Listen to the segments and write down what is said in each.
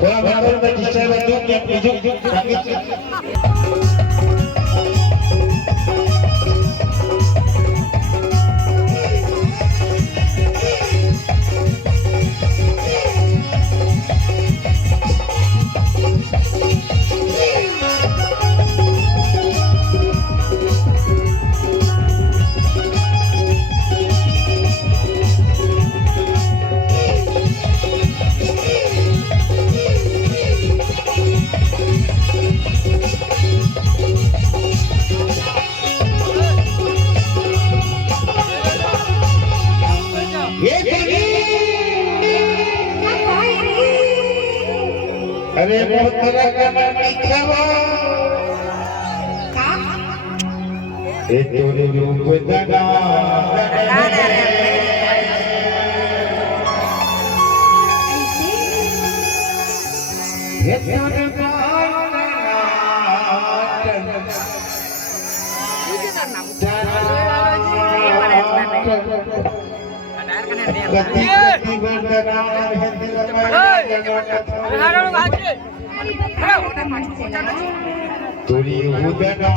थोड़ा मेंबर में डिस्टर्ब है जो कि अरे मोहतरा कमर की खबर ये तोरे रूप दना ये तोरे तुरी उदना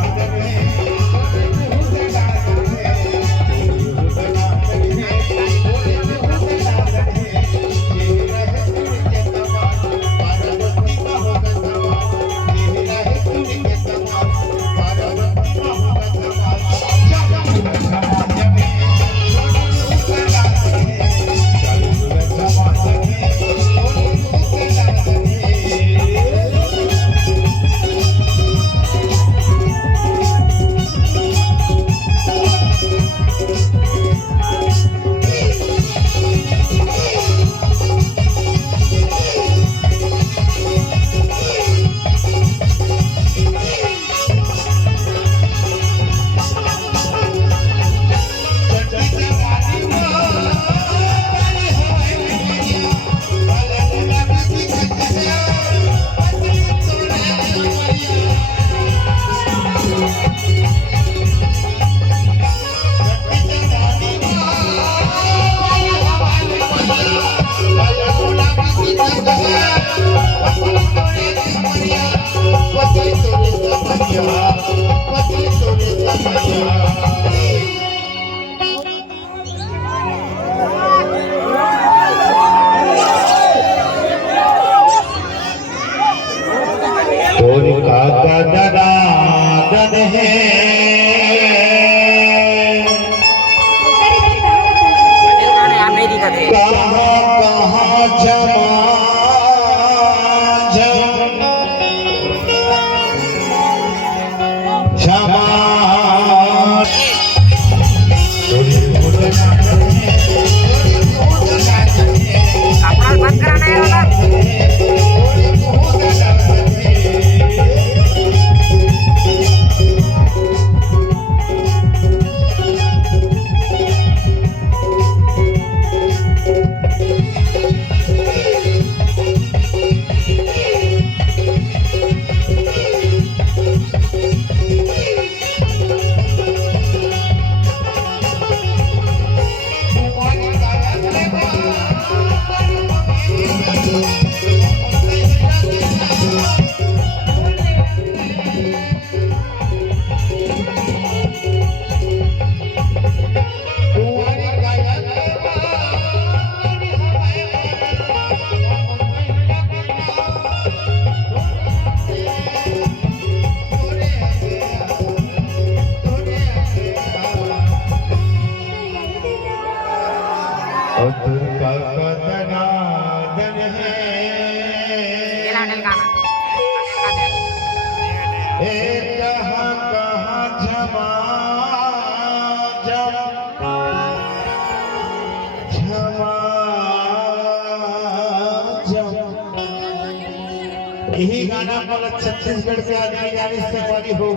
यही गाना मतलब छत्तीसगढ़ के आदमी जाने से बड़ी हो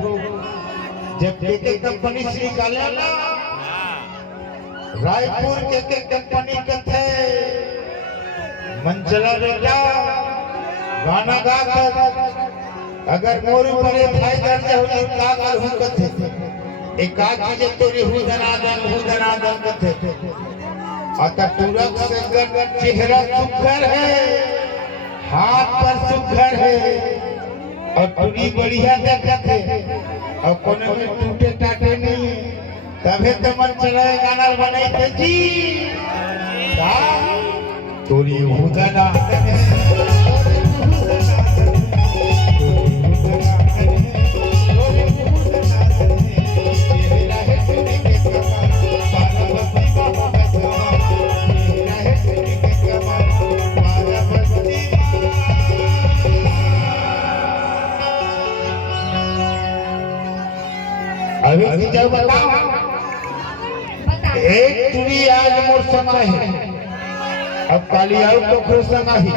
जब के कंपनी से निकाले रायपुर के कंपनी के थे मंचला बेटा गाना गा अगर मोर परे भाई कर हो का कर हूं कथे एक का चीज तोरी हु दनादन कथे आता तुरक से चेहरा सुखर है हाथ पर सुघर है और टूरी बढ़िया देखत है और कोने में टूटे टाटे नहीं है, तभी तो मन चले गाना बने थे जी तोरी हुदना अभी जब बताओ एक तुरी आज मोर समय है अब काली आउ तो खुश नहीं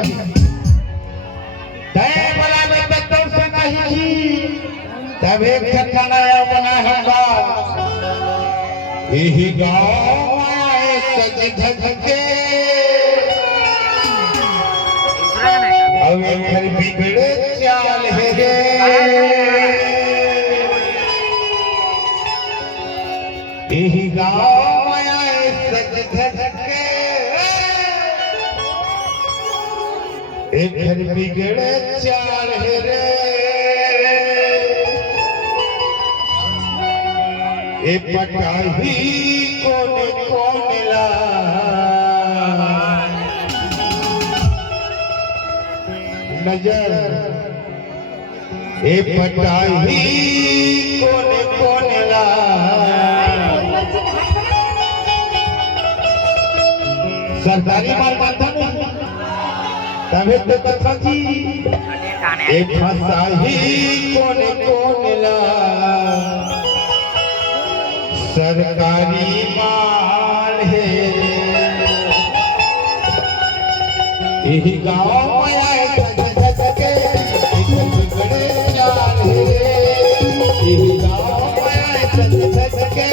तय बला में बतो से नहीं जी तब एक ठिकाना बना है बात यही गांव आए सज धज के अब घर बिगड़े चाल है रे यही गांव आए सज धज के एक घर बिगड़े चाल है रे ए पटाही कौन ला नजर ए पटाही कौन ला सरकारी माल मानता नहीं तभी तो कथा जी एक फसाही कौन ला सरकारी माल है यही गाँव में आए सज के बिगड़े चाल है यही गाँव में आए सज के